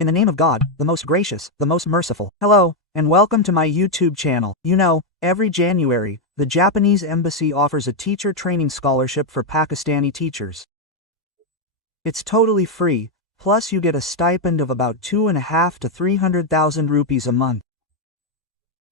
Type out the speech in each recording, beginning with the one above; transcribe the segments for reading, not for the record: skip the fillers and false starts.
In the name of God, the most gracious, the most merciful. Hello, and welcome to my YouTube channel. You know, every January, the Japanese embassy offers a teacher training scholarship for Pakistani teachers. It's totally free, plus you get a stipend of about 2.5 to 300,000 rupees a month.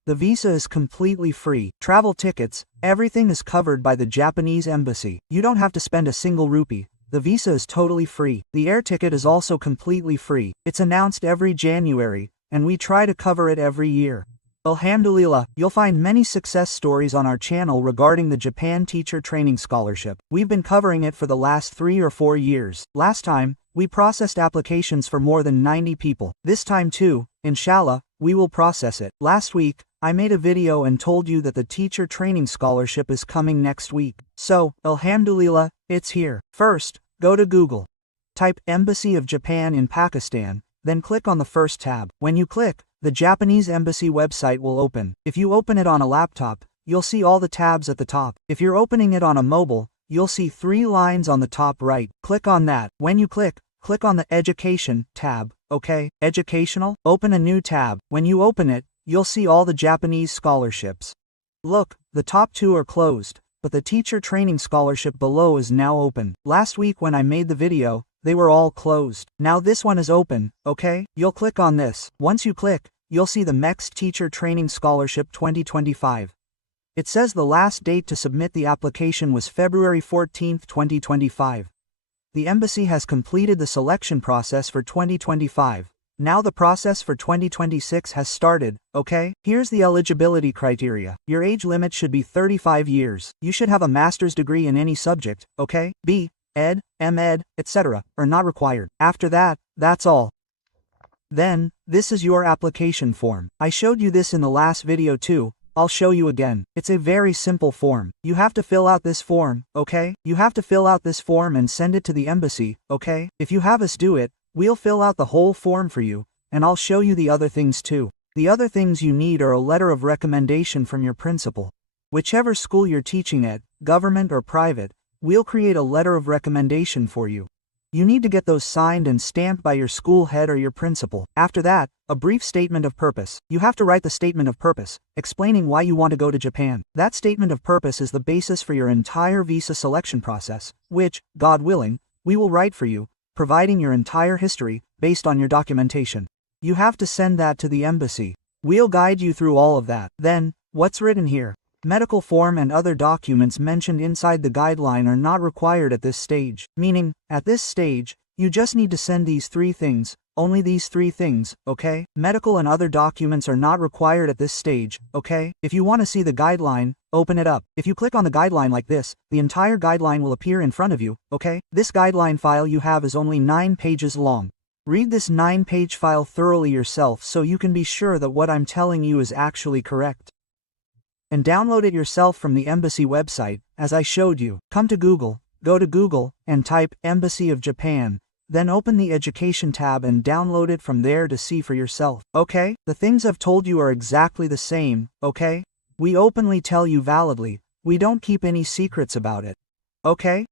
The visa is completely free. Travel tickets, everything is covered by the Japanese embassy. You don't have to spend a single rupee. The visa is totally free. The air ticket is also completely free. It's announced every January, and we try to cover it every year. Alhamdulillah, you'll find many success stories on our channel regarding the Japan Teacher Training Scholarship. We've been covering it for the last 3 or 4 years. Last time, we processed applications for more than 90 people. This time too, inshallah, we will process it. Last week, I made a video and told you that the Teacher Training Scholarship is coming next week. So, alhamdulillah, it's here. First, go to Google. Type Embassy of Japan in Pakistan, then click on the first tab. When you click, the Japanese embassy website will open. If you open it on a laptop, you'll see all the tabs at the top. If you're opening it on a mobile, you'll see 3 lines on the top right. Click on that. When you click on the Education tab, okay? Educational? Open a new tab. When you open it, you'll see all the Japanese scholarships. Look, the top 2 are closed, but the Teacher Training Scholarship below is now open. Last week when I made the video, they were all closed. Now this one is open, okay? You'll click on this. Once you click, you'll see the MEXT Teacher Training Scholarship 2025. It says the last date to submit the application was February 14, 2025. The embassy has completed the selection process for 2025. Now the process for 2026 has started, okay? Here's the eligibility criteria. Your age limit should be 35 years. You should have a master's degree in any subject, okay? B. Ed, M.Ed, etc. are not required. After that, that's all. Then, this is your application form. I showed you this in the last video too. I'll show you again. It's a very simple form. You have to fill out this form, okay? You have to fill out this form and send it to the embassy, okay? If you have us do it, we'll fill out the whole form for you, and I'll show you the other things too. The other things you need are a letter of recommendation from your principal. Whichever school you're teaching at, government or private, we'll create a letter of recommendation for you. You need to get those signed and stamped by your school head or your principal. After that, a brief statement of purpose. You have to write the statement of purpose, explaining why you want to go to Japan. That statement of purpose is the basis for your entire visa selection process, which, God willing, we will write for you, providing your entire history, based on your documentation. You have to send that to the embassy. We'll guide you through all of that. Then, what's written here? Medical form and other documents mentioned inside the guideline are not required at this stage. Meaning, at this stage, you just need to send these 3 things, only these 3 things, okay? Medical and other documents are not required at this stage, okay? If you want to see the guideline, open it up. If you click on the guideline like this, the entire guideline will appear in front of you, okay? This guideline file you have is only 9 pages long. Read this 9-page file thoroughly yourself so you can be sure that what I'm telling you is actually correct. And download it yourself from the embassy website, as I showed you. Come to Google, go to Google, and type Embassy of Japan, then open the Education tab and download it from there to see for yourself. Okay? The things I've told you are exactly the same, okay? We openly tell you validly, we don't keep any secrets about it. Okay?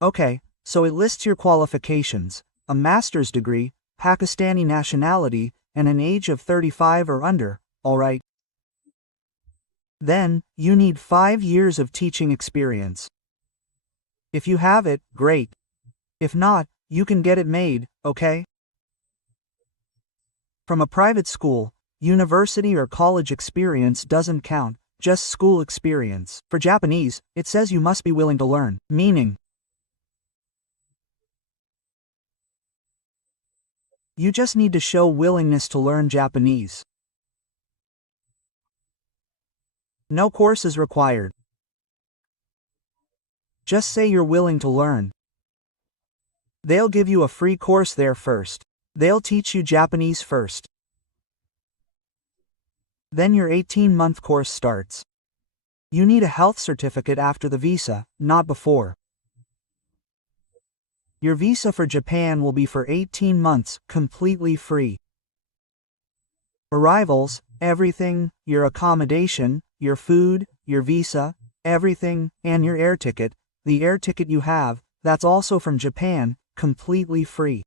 Okay, so it lists your qualifications: a master's degree, Pakistani nationality, and an age of 35 or under, alright? Then, you need 5 years of teaching experience. If you have it, great. If not, you can get it made, okay? From a private school, university or college experience doesn't count, just school experience. For Japanese, it says you must be willing to learn, meaning you just need to show willingness to learn Japanese. No course is required. Just say you're willing to learn. They'll give you a free course there first. They'll teach you Japanese first. Then your 18-month course starts. You need a health certificate after the visa, not before. Your visa for Japan will be for 18 months, completely free. Arrivals, everything, your accommodation, your food, your visa, everything, and your air ticket, the air ticket you have, that's also from Japan, completely free.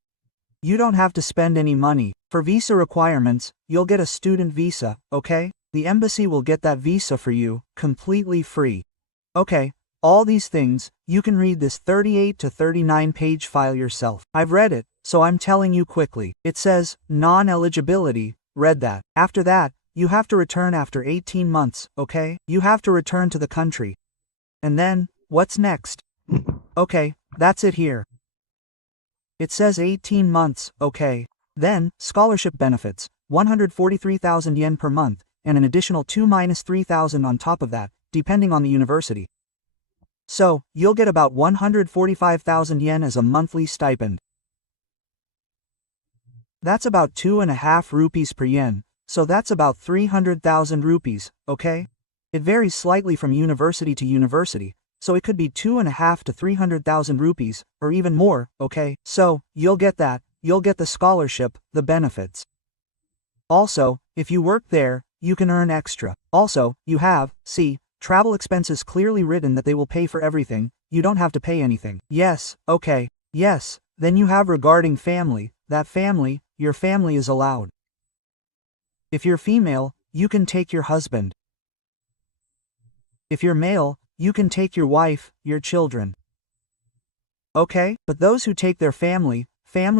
You don't have to spend any money. For visa requirements, you'll get a student visa, okay? The embassy will get that visa for you, completely free. Okay, all these things, you can read this 38 to 39 page file yourself. I've read it, so I'm telling you quickly. It says, non-eligibility, read that. After that, you have to return after 18 months, okay? You have to return to the country. And then, what's next? Okay, that's it here. It says 18 months, okay. Then, scholarship benefits, 143,000 yen per month, and an additional 3,000 on top of that, depending on the university. So, you'll get about 145,000 yen as a monthly stipend. That's about 2.5 rupees per yen, so that's about 300,000 rupees, okay? It varies slightly from university to university, so it could be 2.5 to 300,000 rupees, or even more, okay? So, you'll get that, you'll get the scholarship, the benefits. Also, if you work there, you can earn extra. Also, you have, see, travel expenses clearly written that they will pay for everything, you don't have to pay anything. Yes, okay, yes, then you have regarding family, that family, your family is allowed. If you're female, you can take your husband. If you're male, you can take your wife, your children. Okay, but those who take their family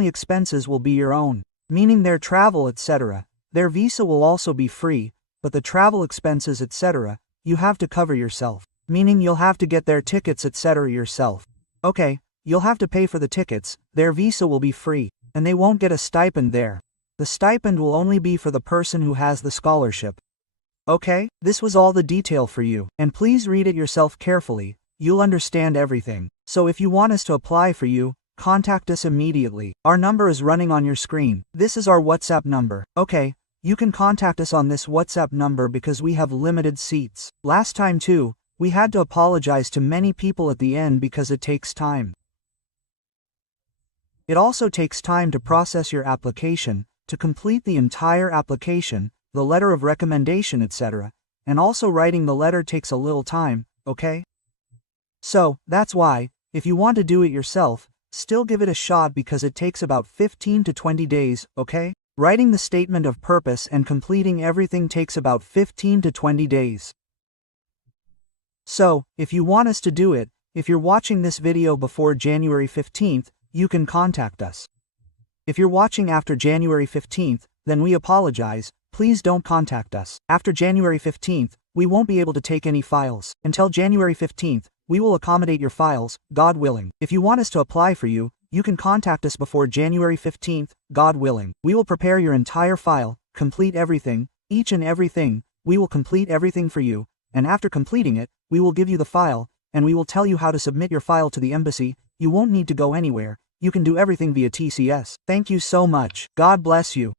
expenses will be your own, meaning their travel etc. Their visa will also be free, but the travel expenses etc. you have to cover yourself, meaning you'll have to get their tickets etc. yourself. Okay, you'll have to pay for the tickets, their visa will be free, and they won't get a stipend there. The stipend will only be for the person who has the scholarship. Okay, this was all the detail for you, and please read it yourself carefully, you'll understand everything. So if you want us to apply for you, contact us immediately. Our number is running on your screen. This is our WhatsApp number. Okay, you can contact us on this WhatsApp number because we have limited seats. Last time too, we had to apologize to many people at the end because it takes time. It also takes time to process your application, to complete the entire application, the letter of recommendation etc., and also writing the letter takes a little time, okay? So, that's why, if you want to do it yourself, still give it a shot because it takes about 15 to 20 days, okay? Writing the statement of purpose and completing everything takes about 15 to 20 days. So, if you want us to do it, if you're watching this video before January 15th, you can contact us. If you're watching after January 15th, then we apologize, please don't contact us. After January 15th, we won't be able to take any files. Until January 15th, we will accommodate your files, God willing. If you want us to apply for you, you can contact us before January 15th, God willing. We will prepare your entire file, complete everything, each and everything, we will complete everything for you, and after completing it, we will give you the file, and we will tell you how to submit your file to the embassy. You won't need to go anywhere, you can do everything via TCS. Thank you so much. God bless you.